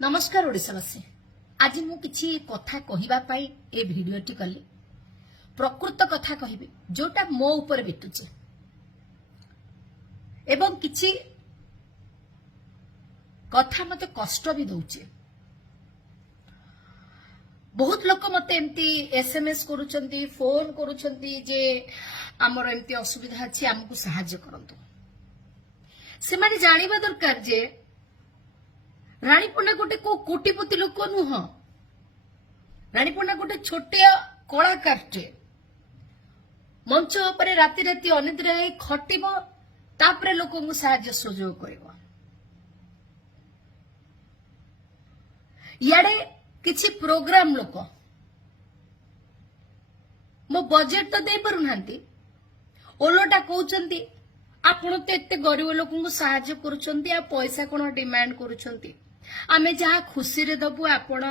नमस्कार ओडिशावासी। आज मु किछि कथा कहिबा पाई ए भिडियोटी कली। प्रकृत कथा कहिबी जोटा मो ऊपर बीतुचे एवं किछि कथा मते कष्ट भी दउचे। बहुत लोक मते एमती एसएमएस करूचंती, फोन करूचंती जे हमर एमती असुविधा अछि, हमकु सहाय्य करंतु। से माने जानिबा दरकार जे रानी पंडा गोटे को कोटिपति लोक नुह। रानी पंडा गोटे छोटिया कलाकारटे मंच उपरे राति राति अनिद्रा होई खटिबो, तापरे लोकଙ୍କୁ साहाय्य सहयोग करिवो। याडे किछि प्रोग्राम लोक मो बजेट तो दे पारु नांती, ओलोटा कहउचंती आपण तो एते गरीब लोकଙ୍କୁ साहाय्य करूचंती, आ पैसा कोन डिमांड करूचंती। आमे जहा खुशी रे दबु आपण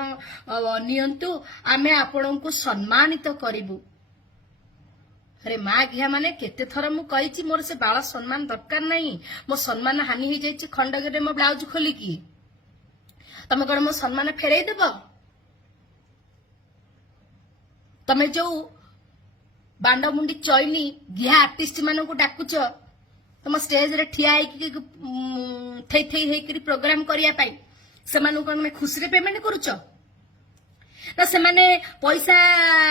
नियंतु, आमे आपणଙ୍କୁ सम्मानित करिवु। अरे माँ घिया माने केते थर मु कहिछि मोर से बाळ सम्मान दरकार नहीं। मो सम्मान हानि हो जाइछि खंडगरे मो ब्लाउज खोली की तमे कोन मो सम्मान फेरई देबो। तमे जो बांडमुंडी चैनी घिया आर्टिस्ट मानन को डाकुछ, तुम स्टेज रे ठिया थई थई हेकरी प्रोग्राम करिया पाई से मानु कोन में खुशी रे पेमेंट करूछ ना? से माने पैसा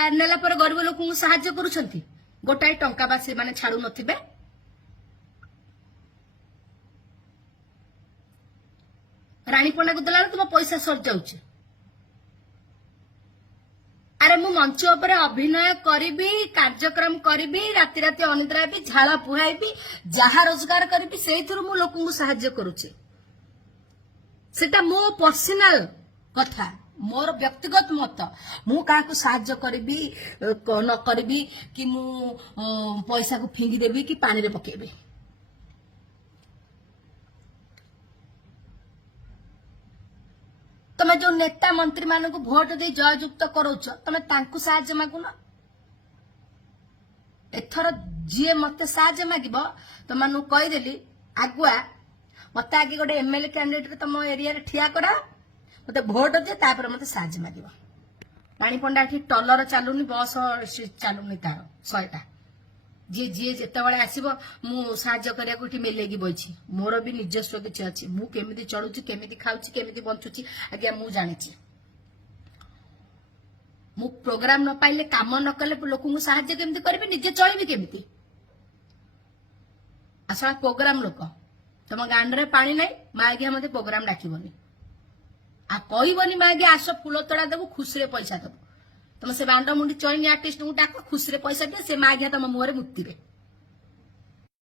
नेला पर गरीब लोकଙ୍କୁ सहाय्य करूछंती, गोटाई टंका बा से माने छाडू नथिबे। रानी पंडा को दला तुम पैसा सर जाउछ। अरे मु मंच ऊपर अभिनय करिबी, कार्यक्रम करिबी, राति राति अनिद्रा भी, झाला पुहाइबी, जहा रोजगार करिबी, सेइथुरु मु लोकଙ୍କୁ सहाय्य करूछे। सेटा मो पर्सनल कथा, मोर व्यक्तिगत मत। मु काको सहाय्य करिबी न करिबी कि मु पैसा को फिंगी देबी कि पानी रे पकेबी। तमे जो नेता मंत्री मान को भोट दे जययुक्त करोछ, तमे तांकु सहाय्य मागुन। एथर जे मते सहाय्य मागिबो त मानु कहि देली आगुआ मते आगे गोटे एमएलए कैंडिडेट तुम एरिया रे ठिया करा, मते भोट दे, तापर मते सहाय्य मागिबो। पानी पंडा ठी टलर चालुनी, बस चालुनी तार 100टा। जे जे जेतेबेले आसीबो मु सहाय्य करिया कोठी मेलेगी बइछि। मोर भी निजस्व किछि अछि। मु केमिति चलुछि, केमिति खाउछि, केमिति बंचुछि आज्ञा मु जानिछि। मु प्रोग्राम न पाइले, काम न कले लोकଙ୍କୁ सहाय्य केमिति करबी, निजे चलिबी केमिति? असला प्रोग्राम लोक तुम गांड रे पानी नहीं, माँ गिया मते प्रोग्राम डाकिबनी, आ कहबनी माँ गिया आस फूल तोड़ा देबू, खुशी रे पैसा देबू। तुम से बांड मुंडी चैनी आर्टिस्ट को डाक, खुशी रे पैसा दे, से माँ गिया तुम मुहरे मुतिबे।